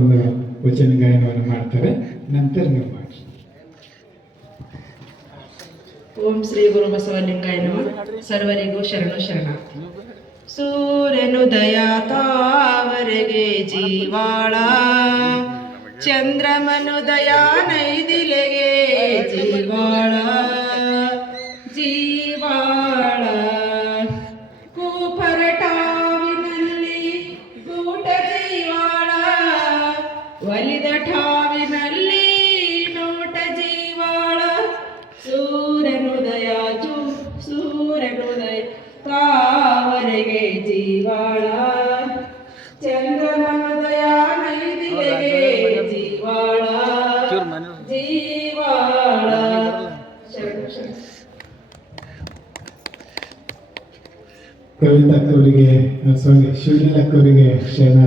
ಒಂದು ವಚನ ಗಾಯನವನ್ನು ಮಾಡ್ತಾರೆ, ನಂತರ ನೀವು ಮಾಡಿ. ಓಂ ಶ್ರೀ ಗುರು ಬಸವಲಿಂಗಾಯ ನಮಃ. ಸರ್ವರಿಗೂ ಶರಣು ಶರಣಾರ್ಥಿ. ಸೂರ್ಯನುದಯ ತಾವರೆಗೆ ಜೀವಾಳ, ಚಂದ್ರಮನುದಯ ನೈದಿಲೆಗೆ ಜೀವಾಳ. ಜೀವಾಳ ಕೂಪರಟಾವಿನಲ್ಲಿ ಗೂಟ ಜೀವಾಳ, ಒಲಿದ ಠಾವಿನಲ್ಲಿ ನೋಟ ಜೀವಾಳ. ಸೂರ್ಯನುದಯ ಸೂರ್ಯನುದಯ ತಾವರೆಗೆ ಜೀವಾಳ, ಚಂದ್ರಮನುದಯ ನೈದಿಲೆಗೆ ಜೀವಾಳ. ಜೀವಾಳ ಕವಿತಾ ಅಕ್ಕವರಿಗೆ, ಸಾರಿ ಶಿವಲಿಂಗ ಅಕ್ಕವರಿಗೆ ಶರಣ.